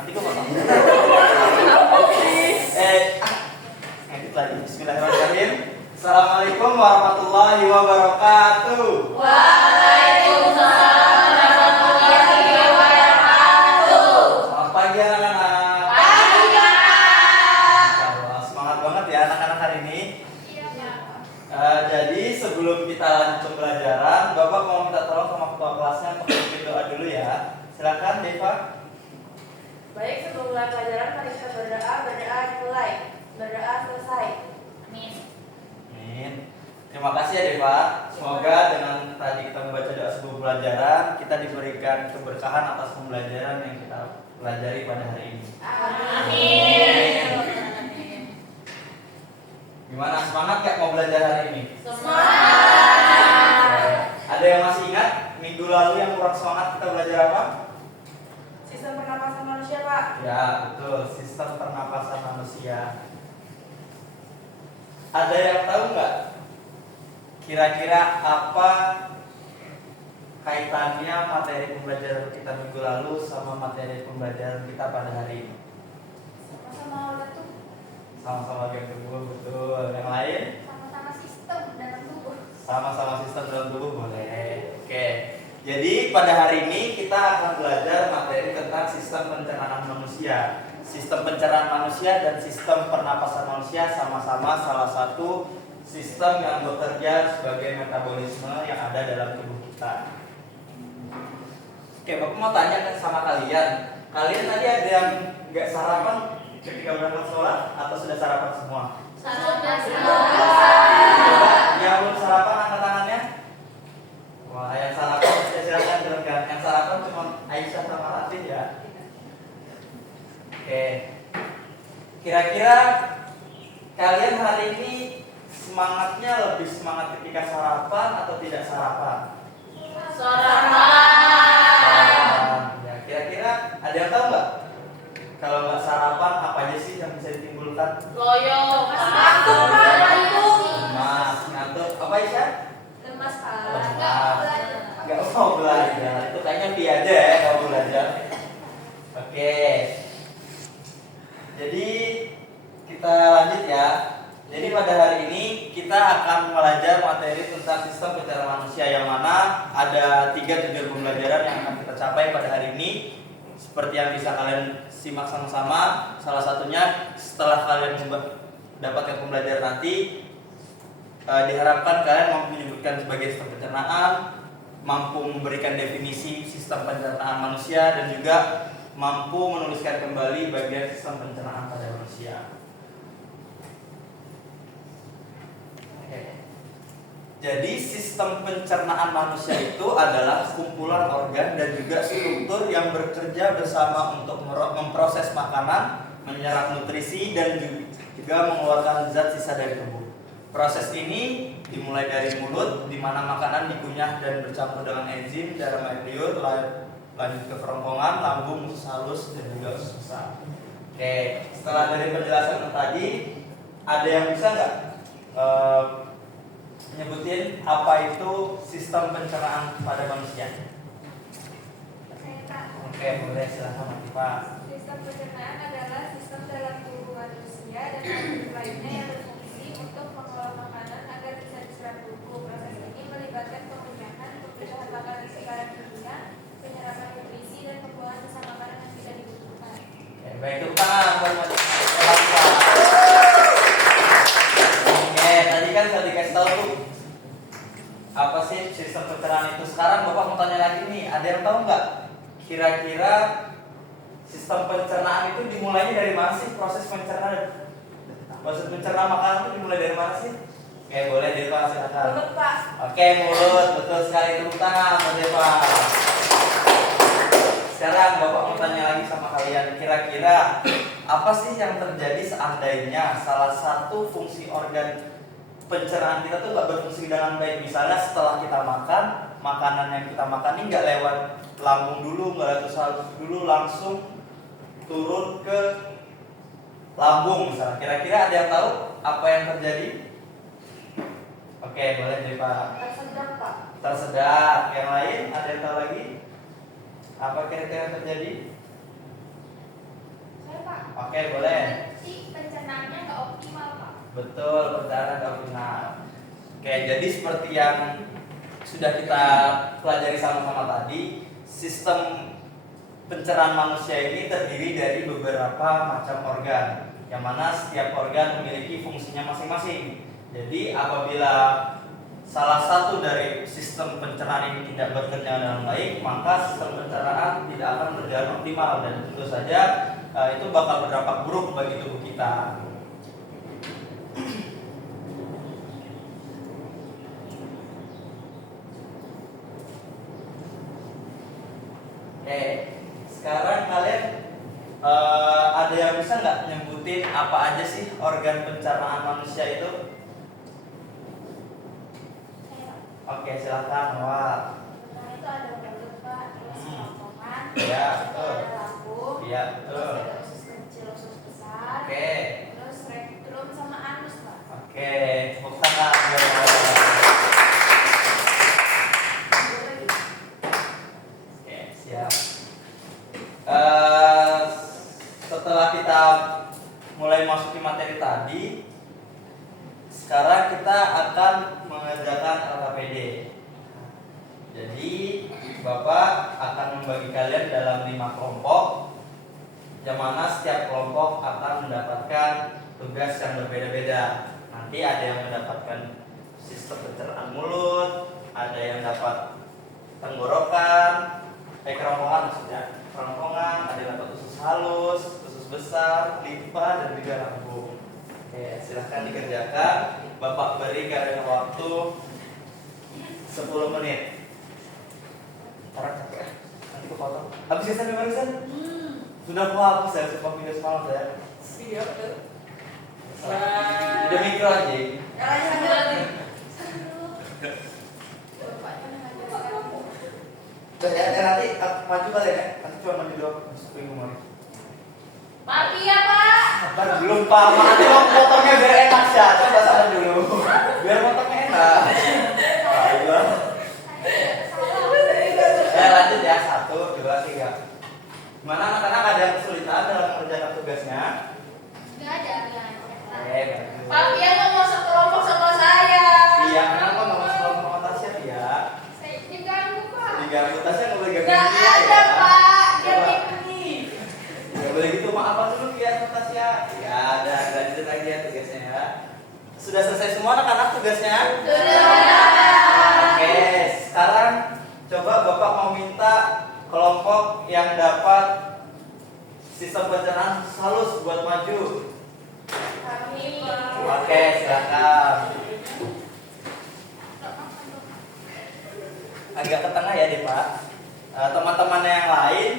Nanti gue potong. Edit lagi. Bismillahirrahmanirrahim. Assalamualaikum warahmatullahi wabarakatuh. Waalaikumsalam warahmatullahi wabarakatuh. Selamat pagi anak-anak. Pagi Kak. Insyaallah, semangat banget ya anak-anak hari ini. Iya Pak. Jadi sebelum kita lanjut pembelajaran, Bapak mau minta tolong sama ketua kelasnya untuk memimpin doa dulu ya. Silakan Deva. Baik, sebelum mulai pelajaran mari kita berdoa dimulai. Berdoa selesai. Amin. Amin. Terima kasih ya Deva. Semoga dengan tadi kita membaca doa sebelum pelajaran, kita diberikan keberkahan atas pembelajaran yang kita pelajari pada hari ini. Amin. Gimana, semangat gak mau belajar hari ini? Semangat. Ada yang masih ingat minggu lalu yang kurang semangat kita belajar apa? Sistem pernapasan manusia, Pak. Ya, betul, sistem pernapasan manusia. Ada yang tahu nggak? Kira-kira apa kaitannya materi pembelajaran kita minggu lalu sama materi pembelajaran kita pada hari ini? Sama-sama oleh tuh. Sama-sama yang tubuh, betul. Yang lain? Sama-sama sistem dalam tubuh. Sama-sama sistem dalam tubuh, boleh. Oke. Jadi pada hari ini kita akan belajar materi tentang sistem pencernaan manusia. Sistem pencernaan manusia dan sistem pernapasan manusia sama-sama salah satu sistem yang bekerja sebagai metabolisme yang ada dalam tubuh kita. Oke, Bapak mau tanya sama kalian. Kalian tadi ada yang nggak sarapan ketika berangkat sekolah atau sudah sarapan semua? Sudah Coba yang belum sarapan angkat tangannya. Wah, yang sarapan silakan turunkan. Yang sarapan cuma Aisyah sama Latif ya. Oke. Kira-kira kalian hari ini semangatnya lebih semangat ketika sarapan atau tidak sarapan? Sarapan. Ya, kira-kira ada yang tahu nggak? Kalau nggak sarapan apa aja sih yang bisa ditimbulkan? Loyo. Ngantuk, Pak. Lemas, ngantuk, apa Aisyah? Lemas Gak mau belajar. Itu kayaknya dia aja ya gak mau belajar. Oke. Jadi kita lanjut ya. Jadi pada hari ini kita akan belajar materi tentang sistem pencernaan manusia, yang mana ada 3 tujuan pembelajaran yang akan kita capai pada hari ini. Seperti yang bisa kalian simak sama-sama. Salah satunya setelah kalian mendapatkan pembelajaran nanti, diharapkan kalian mampu menyebutkan sebagai sistem pencernaan, mampu memberikan definisi sistem pencernaan manusia, dan juga mampu menuliskan kembali bagian sistem pencernaan pada manusia. Oke. Jadi sistem pencernaan manusia itu adalah kumpulan organ dan juga struktur yang bekerja bersama untuk memproses makanan, menyerap nutrisi, dan juga mengeluarkan zat sisa dari tubuh. Proses ini dimulai dari mulut, di mana makanan dikunyah dan bercampur dengan enzim, darah air liur, lanjut ke kerongkongan, lambung, usus halus, dan juga usus besar. Oke, setelah dari penjelasan tadi, ada yang bisa nggak nyebutin apa itu sistem pencernaan pada manusia? Oke, boleh, silakan Pak. Sistem pencernaan adalah sistem dalam tubuh manusia dan organ lainnya yang berfungsi untuk mengolah makanan agar bisa diserap tubuh. Proses ini melibatkan pemunyahan, pemilihan makanan secara kimia, penyerapan nutrisi, dan pembuangan sisa makanan yang tidak dibutuhkan. Oke, baik, tepuk tangan buat Pak. Oke, tadi kan sudah dikasih tahu tuh apa sih sistem pencernaan itu. Sekarang Bapak mau tanya lagi nih, ada yang tahu nggak? Kira-kira sistem pencernaan itu dimulainya dari mana sih? Proses pencernaan makanan itu dimulai dari mana sih? Oke, boleh Deva, silakan. Mulut, Pak. Oke, mulut, betul sekali. Tepuk tangan buat Deva. Sekarang Bapak mau tanya lagi sama kalian, kira-kira apa sih yang terjadi seandainya salah satu fungsi organ pencernaan kita tuh nggak berfungsi dengan baik? Misalnya setelah kita makan, makanan yang kita makan ini nggak lewat lambung dulu, nggak lewat usus halus dulu, langsung turun ke lambung misalnya. Kira-kira ada yang tahu apa yang terjadi? Oke, boleh Deva. Tersedap, Pak. Tersedak. Yang lain ada yang tahu lagi? Apa kira-kira yang terjadi? Pak. Oke, boleh. Pencernaannya nggak optimal, Pak. Betul, pencernaan nggak optimal. Oke, jadi seperti yang sudah kita pelajari sama-sama tadi, sistem pencernaan manusia ini terdiri dari beberapa macam organ, yang mana setiap organ memiliki fungsinya masing-masing. Jadi apabila salah satu dari sistem pencernaan ini tidak bekerja dengan baik, maka sistem pencernaan tidak akan berjalan optimal dan tentu saja itu bakal berdampak buruk bagi tubuh kita. Oke, sekarang kalian ada yang bisa nggak nyebutin apa aja sih organ pencernaan manusia itu? Oke, silakan Wak. Nah, itu ada mulut, Pak. Terus kerongkongan. Iya, Terus itu betul. ada lambung. Iya, Terus betul. ada usus kecil, usus besar. Oke, Terus rektum sama anus, Pak. oke, tepuk tangan buat Wak. Oke, siap. Setelah kita mulai masuki materi tadi, sekarang kita akan mengerjakan LKPD. Jadi Bapak akan membagi kalian dalam 5 kelompok, yang mana setiap kelompok akan mendapatkan tugas yang berbeda-beda. Nanti ada yang mendapatkan sistem pencernaan mulut, ada yang dapat tenggorokan, kerongkongan maksudnya, kerongkongan, ada yang dapat usus halus, usus besar, limpa, dan juga lambung. Oke, silahkan dikerjakan. Bapak beri kalian waktu 10 menit. Sekarang capek, nanti aku potong. Habis ya sampai barusan? Sudah aku hapus ya, semua video semalam saya. Siap tuh. Udah mikro aja. Udah ya, nanti aku maju kali ya. Nanti cuma maju doang, masuk bingung. Maaf ya, Pak. Sabar belum Pak, nanti mau potongnya biar enak ya. Coba sabar dulu, biar potongnya enak. Ayo. Lanjut ya, 1, 2, 3. Gimana anak-anak, ada yang kesulitan dalam mengerjakan tugasnya? Nggak ada yang. Bagus. Pak Pia nggak mau sekelompok sama saya. Iya, kenapa nggak masuk kelompok Tasya ya? Saya diganggu, Pak. Diganggu Tasya nggak boleh ganggu Nggak dia ada ya. Pak. Dia Coba. piknik. Nggak boleh gitu, maaf apa dulu ya Tasya? Ya, ada lanjut lagi ya tugasnya ya. Sudah selesai semua anak-anak tugasnya? Oke, sekarang coba Bapak mau minta kelompok yang dapat sistem pencernaan halus buat maju. Kami. Oke, silakan. Agak ke tengah ya, deh Pak. Teman-temannya yang lain,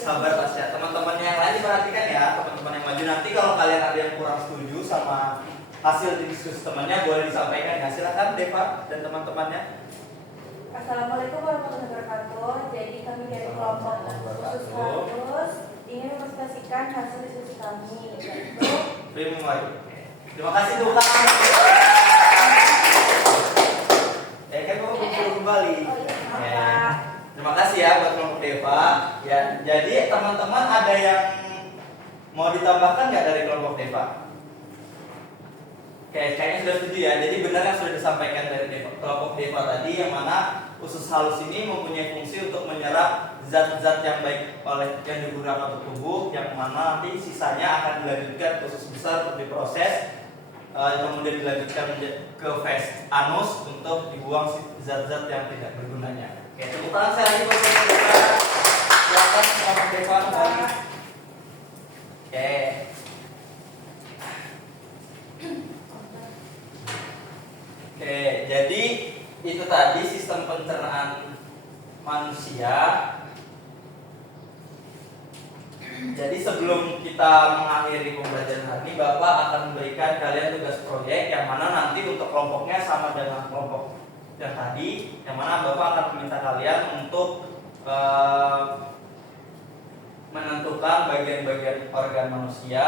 sabar Tasya. Teman-temannya yang lain diperhatikan ya, teman-teman yang maju. Nanti kalau kalian ada yang kurang setuju sama hasil diskusi temannya, boleh disampaikan ya. Silakan deh Pak dan teman-temannya. Assalamualaikum warahmatullahi wabarakatuh. Jadi kami dari kelompok usus halus ingin mempresentasikan hasil diskusi kami, yaitu Terima kasih tepuk tangan. Ya kan kamu kumpul kembali. Ya. Terima kasih ya buat kelompok Deva. Ya, jadi teman-teman ada yang mau ditambahkan nggak dari kelompok Deva? Oke, kayaknya sudah setuju ya. Jadi benar yang sudah disampaikan dari kelompok Deva tadi, yang mana usus halus ini mempunyai fungsi untuk menyerap zat-zat yang baik oleh yang digunakan untuk tubuh, yang mana nanti sisanya akan dilanjutkan ke usus besar untuk diproses, kemudian dilanjutkan ke fase anus untuk dibuang zat-zat yang tidak bergunanya. Oke, tepuk tangan saya lagi buat kelompok Deva. Silakan kelompok Deva kembali. Oke. Oke, jadi itu tadi sistem pencernaan manusia. Jadi sebelum kita mengakhiri pembelajaran hari ini, Bapak akan memberikan kalian tugas proyek yang mana nanti untuk kelompoknya sama dengan kelompok yang tadi, yang mana Bapak akan meminta kalian untuk menentukan bagian-bagian organ manusia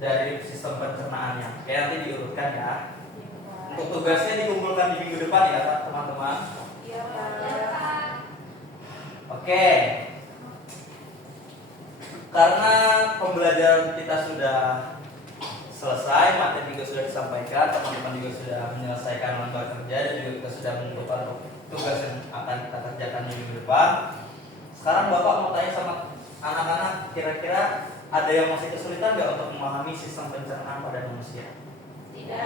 dari sistem pencernaannya. Oke, nanti diurutkan ya. Untuk tugasnya dikumpulkan di minggu depan ya teman-teman. Iya Pak. Oke. Karena pembelajaran kita sudah selesai, materi juga sudah disampaikan, teman-teman juga sudah menyelesaikan lembar kerja dan juga kita sudah menentukan tugas yang akan kita kerjakan minggu depan. Sekarang Bapak mau tanya sama anak-anak, kira-kira ada yang masih kesulitan nggak untuk memahami sistem pencernaan pada manusia? Tidak.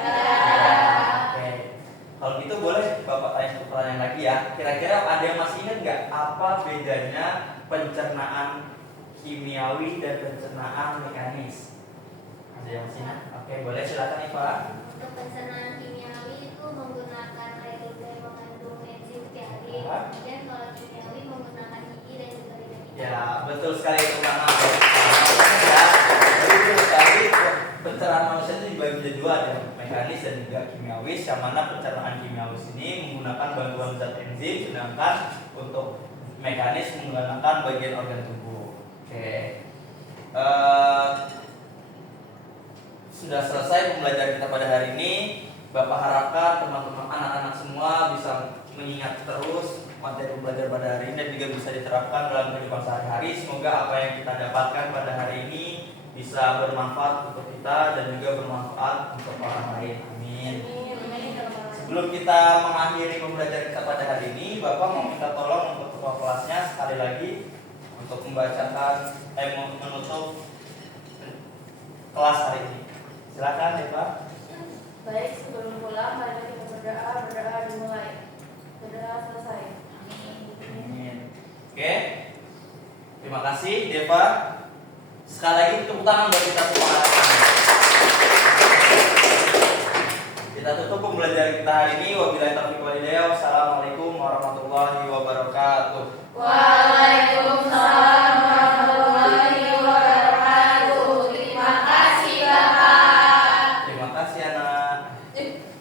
Oke, kalau gitu boleh Bapak tanya satu pertanyaan lagi ya. Kira-kira ada yang masih ingat nggak apa bedanya pencernaan kimiawi dan pencernaan mekanis? Ada yang masih ingat? Oke, boleh silakan Iva. Untuk pencernaan kimiawi itu menggunakan air yang mengandung enzim stearin. Kemudian kalau kimiawi menggunakan gigi dan juga lidah. Ya, betul sekali teman-teman. Ya, jadi betul sekali pencernaan manusia itu dibagi menjadi dua, ada mekanis dan juga kimiawis. Yang mana pencernaan kimiawis ini menggunakan bantuan zat enzim, sedangkan untuk mekanis menggunakan bagian organ tubuh. Oke. Sudah selesai pembelajaran kita pada hari ini. Bapak harapkan teman-teman anak-anak semua bisa mengingat terus materi pembelajaran pada hari ini dan juga bisa diterapkan dalam kehidupan sehari-hari. Semoga apa yang kita dapatkan pada hari ini bisa bermanfaat untuk kita dan juga bermanfaat untuk orang lain. Amin. Sebelum kita mengakhiri pembelajaran kita pada hari ini, Bapak mau minta tolong untuk ketua kelasnya sekali lagi untuk membacakan menutup kelas hari ini. Silakan ya Pak. Baik, sebelum pulang mari kita berdoa dimulai. Berdoa selesai. Amin. Oke. Terima kasih Deva. Sekali lagi tepuk tangan buat kita semua. Kita tutup pembelajaran kita hari ini. Wabillahi taufiq wal hidayah. Wassalamualaikum warahmatullahi wabarakatuh.